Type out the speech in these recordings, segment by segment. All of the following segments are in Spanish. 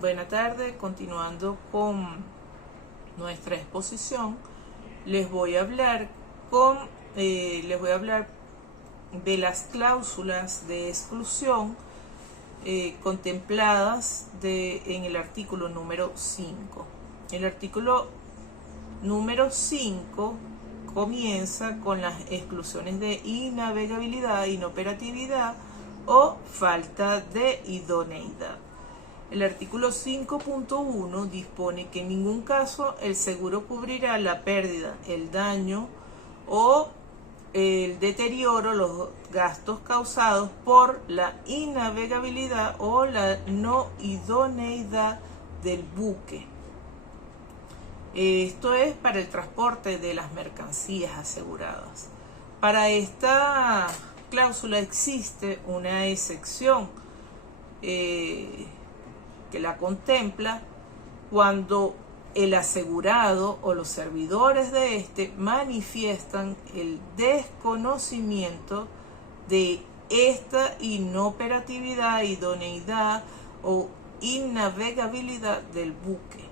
Buena tarde, continuando con nuestra exposición, les voy a hablar de las cláusulas de exclusión contempladas en el artículo número 5. El artículo número 5 comienza con las exclusiones de innavegabilidad, inoperatividad o falta de idoneidad. El artículo 5.1 dispone que en ningún caso el seguro cubrirá la pérdida, el daño o el deterioro, los gastos causados por la innavegabilidad o la no idoneidad del buque. Esto es para el transporte de las mercancías aseguradas. Para esta cláusula existe una excepción que la contempla cuando el asegurado o los servidores de este manifiestan el desconocimiento de esta inoperatividad, idoneidad o innavegabilidad del buque.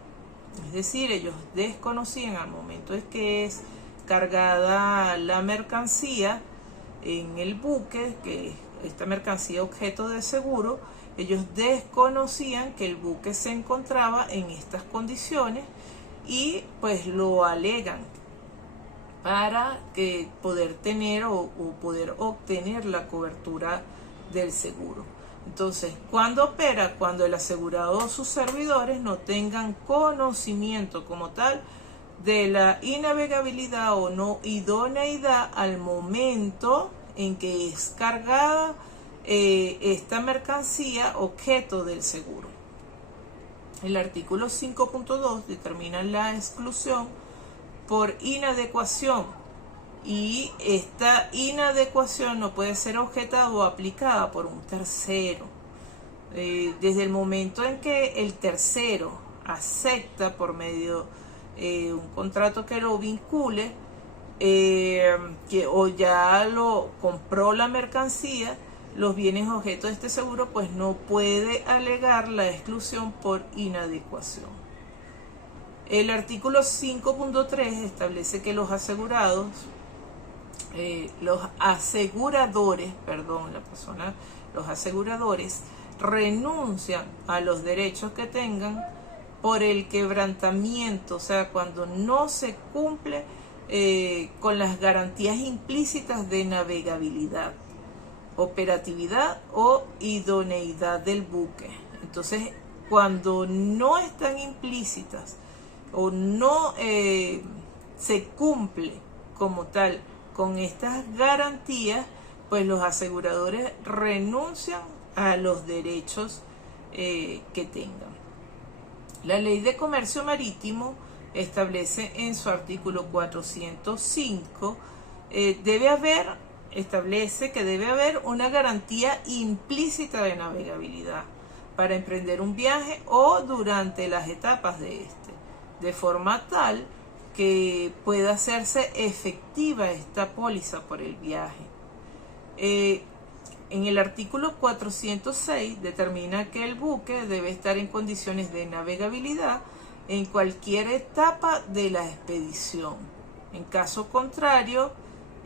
Es decir, ellos desconocían al momento en que es cargada la mercancía en el buque, que esta mercancía objeto de seguro, ellos desconocían que el buque se encontraba en estas condiciones y pues lo alegan para poder tener o poder obtener la cobertura del seguro. Entonces, ¿cuándo opera? Cuando el asegurado o sus servidores no tengan conocimiento como tal de la innavegabilidad o no idoneidad al momento en que es cargada esta mercancía objeto del seguro. El artículo 5.2 determina la exclusión por inadecuación y esta inadecuación no puede ser objetada o aplicada por un tercero. Desde el momento en que el tercero acepta por medio de un contrato que lo vincule o ya lo compró la mercancía, los bienes objeto de este seguro, pues no puede alegar la exclusión por inadecuación. El artículo 5.3 establece que los aseguradores, renuncian a los derechos que tengan por el quebrantamiento, o sea, cuando no se cumple con las garantías implícitas de navegabilidad, operatividad o idoneidad del buque. Entonces, cuando no están implícitas o no se cumple como tal con estas garantías, pues los aseguradores renuncian a los derechos que tengan. La Ley de Comercio Marítimo establece en su artículo 405 establece que debe haber una garantía implícita de navegabilidad para emprender un viaje o durante las etapas de este, de forma tal que pueda hacerse efectiva esta póliza por el viaje. En el artículo 406 determina que el buque debe estar en condiciones de navegabilidad en cualquier etapa de la expedición. En caso contrario,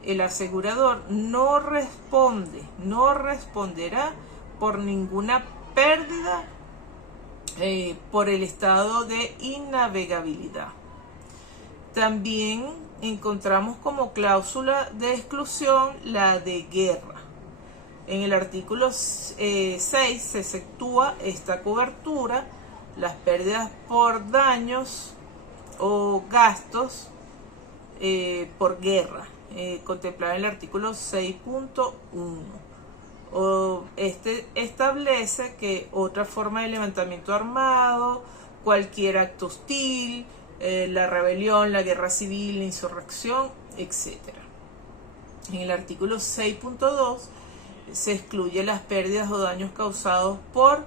el asegurador no responderá por ninguna pérdida por el estado de innavegabilidad. También encontramos como cláusula de exclusión la de guerra. En el artículo 6 se exceptúa esta cobertura, las pérdidas por daños o gastos por guerra, contemplada en el artículo 6.1. Este establece que otra forma de levantamiento armado, cualquier acto hostil, la rebelión, la guerra civil, la insurrección, etc. En el artículo 6.2 se excluye las pérdidas o daños causados por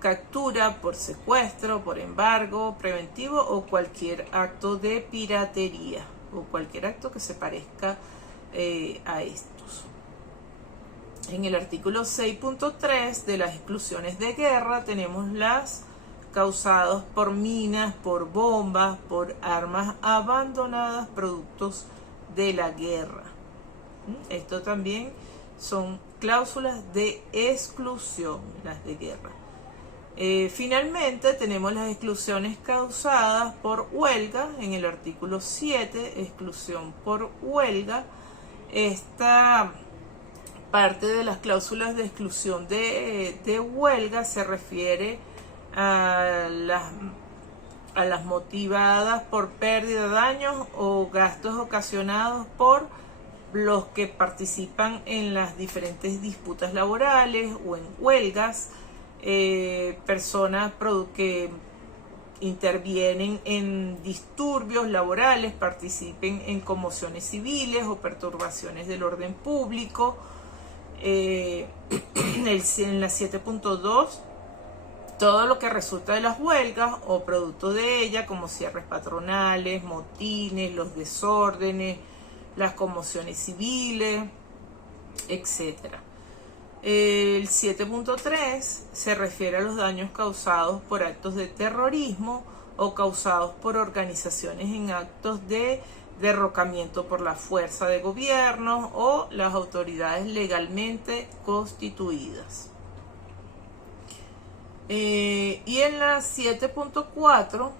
captura, por secuestro, por embargo preventivo o cualquier acto de piratería o cualquier acto que se parezca a estos. En el artículo 6.3 de las exclusiones de guerra tenemos las causados por minas, por bombas, por armas abandonadas, productos de la guerra. Esto también son cláusulas de exclusión, las de guerra. Finalmente tenemos las exclusiones causadas por huelga en el artículo 7, exclusión por huelga. Esta parte de las cláusulas de exclusión de huelga se refiere a las motivadas por pérdida, daños o gastos ocasionados por los que participan en las diferentes disputas laborales o en huelgas, personas que intervienen en disturbios laborales, participen en conmociones civiles o perturbaciones del orden público. En la 7.2, todo lo que resulta de las huelgas o producto de ellas, como cierres patronales, motines, los desórdenes, las conmociones civiles, etc. El 7.3 se refiere a los daños causados por actos de terrorismo o causados por organizaciones en actos de derrocamiento por la fuerza de gobierno o las autoridades legalmente constituidas. Y en la 7.4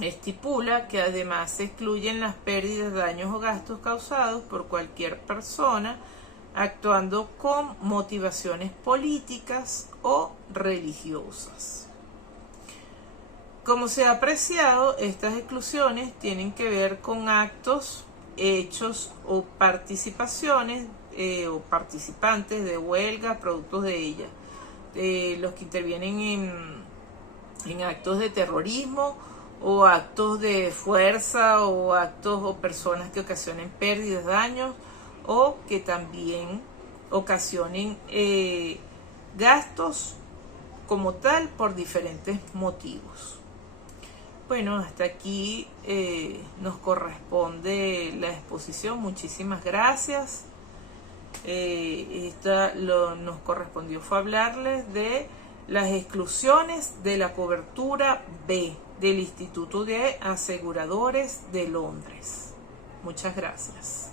estipula que además se excluyen las pérdidas, daños o gastos causados por cualquier persona actuando con motivaciones políticas o religiosas. Como se ha apreciado, estas exclusiones tienen que ver con actos, hechos o participaciones o participantes de huelga, productos de ella. Los que intervienen en actos de terrorismo o actos de fuerza o actos o personas que ocasionen pérdidas, daños o que también ocasionen gastos como tal por diferentes motivos. Bueno, hasta aquí nos corresponde la exposición. Muchísimas gracias. Nos correspondió fue hablarles de las exclusiones de la cobertura B del Instituto de Aseguradores de Londres. Muchas gracias.